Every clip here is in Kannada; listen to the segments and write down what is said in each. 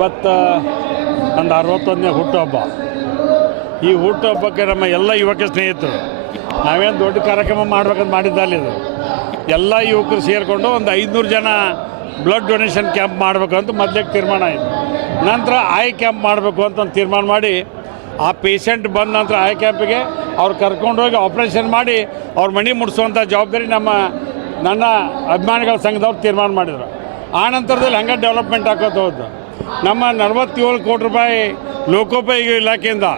ಇವತ್ತು ನಂದು ಅರವತ್ತೊಂದನೇ ಹುಟ್ಟುಹಬ್ಬ. ಈ ಹುಟ್ಟುಹಬ್ಬಕ್ಕೆ ನಮ್ಮ ಎಲ್ಲ ಯುವಕ ಸ್ನೇಹಿತರು, ನಾವೇನು ದೊಡ್ಡ ಕಾರ್ಯಕ್ರಮ ಮಾಡ್ಬೇಕಂತ ಮಾಡಿದ್ದಲ್ಲ ಇದು. ಎಲ್ಲ ಯುವಕರು ಸೇರಿಕೊಂಡು ಒಂದು ಐದುನೂರು ಜನ ಬ್ಲಡ್ ಡೊನೇಷನ್ ಕ್ಯಾಂಪ್ ಮಾಡಬೇಕು ಅಂತ ಮೊದಲೇ ತೀರ್ಮಾನ ಆಯಿತು. ನಂತರ ಐ ಕ್ಯಾಂಪ್ ಮಾಡಬೇಕು ಅಂತ ಒಂದು ತೀರ್ಮಾನ ಮಾಡಿ, ಆ ಪೇಷಂಟ್ ಬಂದ ನಂತರ ಐ ಕ್ಯಾಂಪಿಗೆ ಅವ್ರು ಕರ್ಕೊಂಡೋಗಿ ಆಪ್ರೇಷನ್ ಮಾಡಿ ಅವ್ರ ಮನೆ ಮುಡಿಸುವಂಥ ಜವಾಬ್ದಾರಿ ನಮ್ಮ, ನನ್ನ ಅಭಿಮಾನಿಗಳ ಸಂಘದವ್ರು ತೀರ್ಮಾನ ಮಾಡಿದರು. ಆ ನಂತರದಲ್ಲಿ ಹಂಗೆ ಡೆವಲಪ್ಮೆಂಟ್ ಆಗೋದು ಹೋದ್ದು. ನಮ್ಮ ನಲವತ್ತೇಳು ಕೋಟಿ ರೂಪಾಯಿ ಲೋಕೋಪಯೋಗಿ ಇಲಾಖೆಯಿಂದ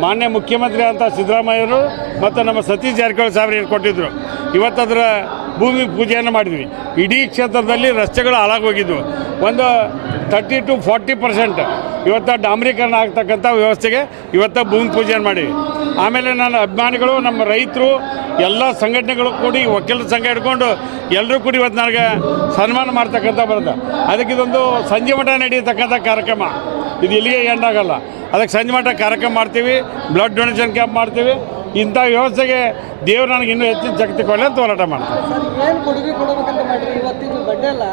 ಮಾನ್ಯ ಮುಖ್ಯಮಂತ್ರಿ ಅಂತ ಸಿದ್ದರಾಮಯ್ಯರು ಮತ್ತು ನಮ್ಮ ಸತೀಶ್ ಜಾರಕಿಹೊಳಿ ಸಾಹೇಬ್ರು ಏನು ಕೊಟ್ಟಿದ್ದರು ಇವತ್ತದರ ಭೂಮಿ ಪೂಜೆಯನ್ನು ಮಾಡಿದ್ವಿ. ಇಡೀ ಕ್ಷೇತ್ರದಲ್ಲಿ ರಸ್ತೆಗಳು ಹಾಳಾಗೋಗಿದ್ವು ಒಂದು ತರ್ಟಿ ಟು ಫಾರ್ಟಿ ಪರ್ಸೆಂಟ್ ಇವತ್ತು ಡಾಮ್ರೀಕರಣ ಆಗ್ತಕ್ಕಂಥ ವ್ಯವಸ್ಥೆಗೆ ಇವತ್ತು ಭೂಮಿ ಪೂಜೆಯನ್ನು ಮಾಡಿವಿ ಆಮೇಲೆ ನನ್ನ ಅಭಿಮಾನಿಗಳು, ನಮ್ಮ ರೈತರು, ಎಲ್ಲ ಸಂಘಟನೆಗಳು ಕೂಡಿ, ವಕೀಲರ ಸಂಘ ಹಿಡ್ಕೊಂಡು ಎಲ್ಲರೂ ಕೂಡಿ ಇವತ್ತು ನನಗೆ ಸನ್ಮಾನ ಮಾಡ್ತಕ್ಕಂಥ ಬರುತ್ತೆ. ಅದಕ್ಕೆ ಇದೊಂದು ಸಂಜೆ ಮಠ ನಡೆಯತಕ್ಕಂಥ ಕಾರ್ಯಕ್ರಮ. ಇದು ಇಲ್ಲಿಗೆ ಎಂಡ್ ಆಗಲ್ಲ. ಅದಕ್ಕೆ ಸಂಜೆ ಮಠ ಕಾರ್ಯಕ್ರಮ ಮಾಡ್ತೀವಿ. ಬ್ಲಡ್ ಡೊನೇಷನ್ ಕ್ಯಾಂಪ್ ಮಾಡ್ತೀವಿ. ಇಂಥ ವ್ಯವಸ್ಥೆಗೆ ದೇವರು ನನಗೆ ಇನ್ನೂ ಹೆಚ್ಚಿನ ಶಕ್ತಿ ಕೊಡಲಿ ಅಂತ ಹೋರಾಟ ಮಾಡ್ತೀನಿ ಏನು ಕೊಡುಗೆ ಕೊಡಬೇಕಂತ ಮಾಡಿರಿ ಇವತ್ತಿನ ಬಡ್ಡೆ ಅಲ್ಲ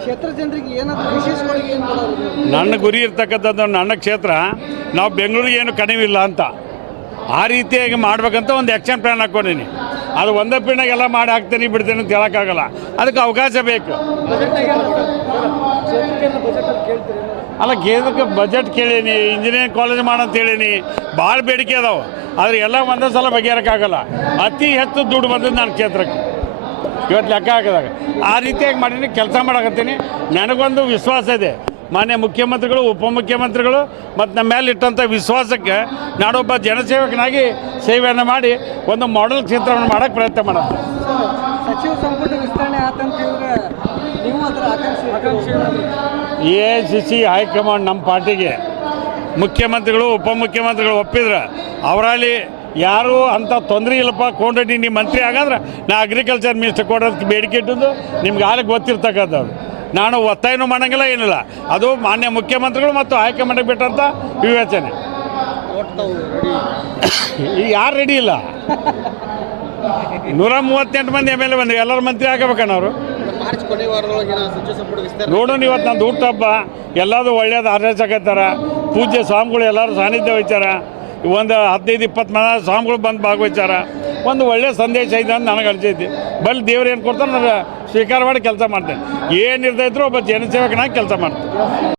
ಕ್ಷೇತ್ರ ಜನರಿಗೆ ಏನಾದರೂ ವಿಶೇಷ ಕೊಡುಗೆ ಏನು ನನ್ನ ಗುರಿ ಇರ್ತಕ್ಕಂಥದ್ದು ನನ್ನ ಕ್ಷೇತ್ರ ನಾವು ಬೆಂಗಳೂರಿಗೆ ಏನು ಕಣಿವಿಲ್ಲ ಅಂತ. ಆ ರೀತಿಯಾಗಿ ಮಾಡ್ಬೇಕಂತ ಒಂದು ಆ್ಯಕ್ಷನ್ ಪ್ಲಾನ್ ಹಾಕ್ಕೊಂಡಿನಿ ಅದು ಒಂದೇ ಪಿಣ್ಣಾಗೆಲ್ಲ ಮಾಡಿ ಹಾಕ್ತೀನಿ ಬಿಡ್ತೀನಿ ಅಂತ ಹೇಳೋಕ್ಕಾಗಲ್ಲ. ಅದಕ್ಕೆ ಅವಕಾಶ ಬೇಕು. ಅಲ್ಲ ಕೇಂದ್ರಕ್ಕೆ ಬಜೆಟ್ ಕೇಳೀನಿ ಇಂಜಿನಿಯರಿಂಗ್ ಕಾಲೇಜ್ ಮಾಡಂತ ಹೇಳೀನಿ, ಭಾಳ ಬೇಡಿಕೆ ಅದಾವೆ. ಆದರೆ ಎಲ್ಲ ಒಂದೇ ಸಲ ಬಗೆಹರಕ್ಕಾಗಲ್ಲ. ಅತಿ ಹೆಚ್ಚು ದುಡ್ಡು ಬಂದದ್ದು ನಾನು ಕ್ಷೇತ್ರಕ್ಕೆ. ಇವತ್ತು ಲೆಕ್ಕ ಹಾಕಿದಾಗ. ಆ ರೀತಿಯಾಗಿ ಮಾಡೀನಿ ಕೆಲಸ ಮಾಡಕತ್ತೀನಿ. ನನಗೊಂದು ವಿಶ್ವಾಸ ಇದೆ. ಮಾನ್ಯ ಮುಖ್ಯಮಂತ್ರಿಗಳು, ಉಪಮುಖ್ಯಮಂತ್ರಿಗಳು ಮತ್ತು ನಮ್ಮ ಮೇಲೆ ಇಟ್ಟಂಥ ವಿಶ್ವಾಸಕ್ಕೆ ನಾನೊಬ್ಬ ಜನಸೇವಕನಾಗಿ ಸೇವೆಯನ್ನು ಮಾಡಿ ಒಂದು ಮಾಡೆಲ್ ಕ್ಷೇತ್ರವನ್ನು ಮಾಡೋಕ್ಕೆ ಪ್ರಯತ್ನ ಮಾಡುತ್ತೆ ಸಚಿವ ಸಂಪುಟ ವಿಸ್ತರಣೆ ಹೇಳಿದ್ರೆ ನೀವು ಅದರ ಆಕಾಂಕ್ಷೆ A I C C high command ನಮ್ಮ ಪಾರ್ಟಿಗೆ. ಮುಖ್ಯಮಂತ್ರಿಗಳು, ಉಪಮುಖ್ಯಮಂತ್ರಿಗಳು ಒಪ್ಪಿದ್ರೆ, ಅವರಲ್ಲಿ ಯಾರು ಅಂತ ತೊಂದರೆ ಇಲ್ಲಪ್ಪ, ಕೋಂಡ್ರೆಡ್ಡಿ ನೀವು ಮಂತ್ರಿ ಆಗಂದ್ರೆ ನಾ ಅಗ್ರಿಕಲ್ಚರ್ ಮಿನಿಸ್ಟರ್ ಕೊಡೋದಕ್ಕೆ ಬೇಡಿಕೆ ಇಟ್ಟಿದ್ದು ನಿಮ್ಗೆ ಆಲಿಗೆ ಗೊತ್ತಿರ್ತಕ್ಕಂಥದ್ದು. ನಾನು ಒತ್ತಾಯನೂ ಮಾಡಂಗಿಲ್ಲ, ಏನಿಲ್ಲ. ಅದು ಮಾನ್ಯ ಮುಖ್ಯಮಂತ್ರಿಗಳು ಮತ್ತು ಹೈಕಮಾಂಡಿಗೆ ಬಿಟ್ಟಂಥ ವಿವೇಚನೆ. ಈಗ ಯಾರು ರೆಡಿ ಇಲ್ಲ? ನೂರ ಮೂವತ್ತೆಂಟು ಮಂದಿ ಎಂ ಎಲ್ ಎ ಬಂದ್ವಿ, ಎಲ್ಲರ ಮಂತ್ರಿ ಆಗಬೇಕಣ್ಣ ಅವರು. ನೋಡೋಣ ಇವತ್ತು ನಂದು ಹುಟ್ಟುಹಬ್ಬ ಎಲ್ಲದು ಒಳ್ಳೇದು ಆಚರಿಸಕತ್ತಾರ ಪೂಜೆ ಸ್ವಾಮಿಗಳು ಎಲ್ಲರೂ ಸಾನ್ನಿಧ್ಯ ಹೋಯ್ತಾರ ಒಂದು ಹದಿನೈದು, ಇಪ್ಪತ್ತು ಮಂದಿ ಸ್ವಾಮಿಗಳು ಬಂದು ಭಾಗವಹಿಸ್ತಾರ ಒಂದು ಒಳ್ಳೆಯ ಸಂದೇಶ ಇದೆ ಅಂತ ನನಗೆ ಅನಿಸೈತಿ. ಬಲ್ಲಿ ದೇವ್ರು ಏನು ಕೊಡ್ತಾರೆ ನಾನು ಸ್ವೀಕಾರ ಮಾಡಿ ಕೆಲಸ ಮಾಡ್ತೇನೆ. ಏನು ಒಬ್ಬ ಜನಸೇವಕನಾಗಿ ಕೆಲಸ ಮಾಡ್ತೇನೆ.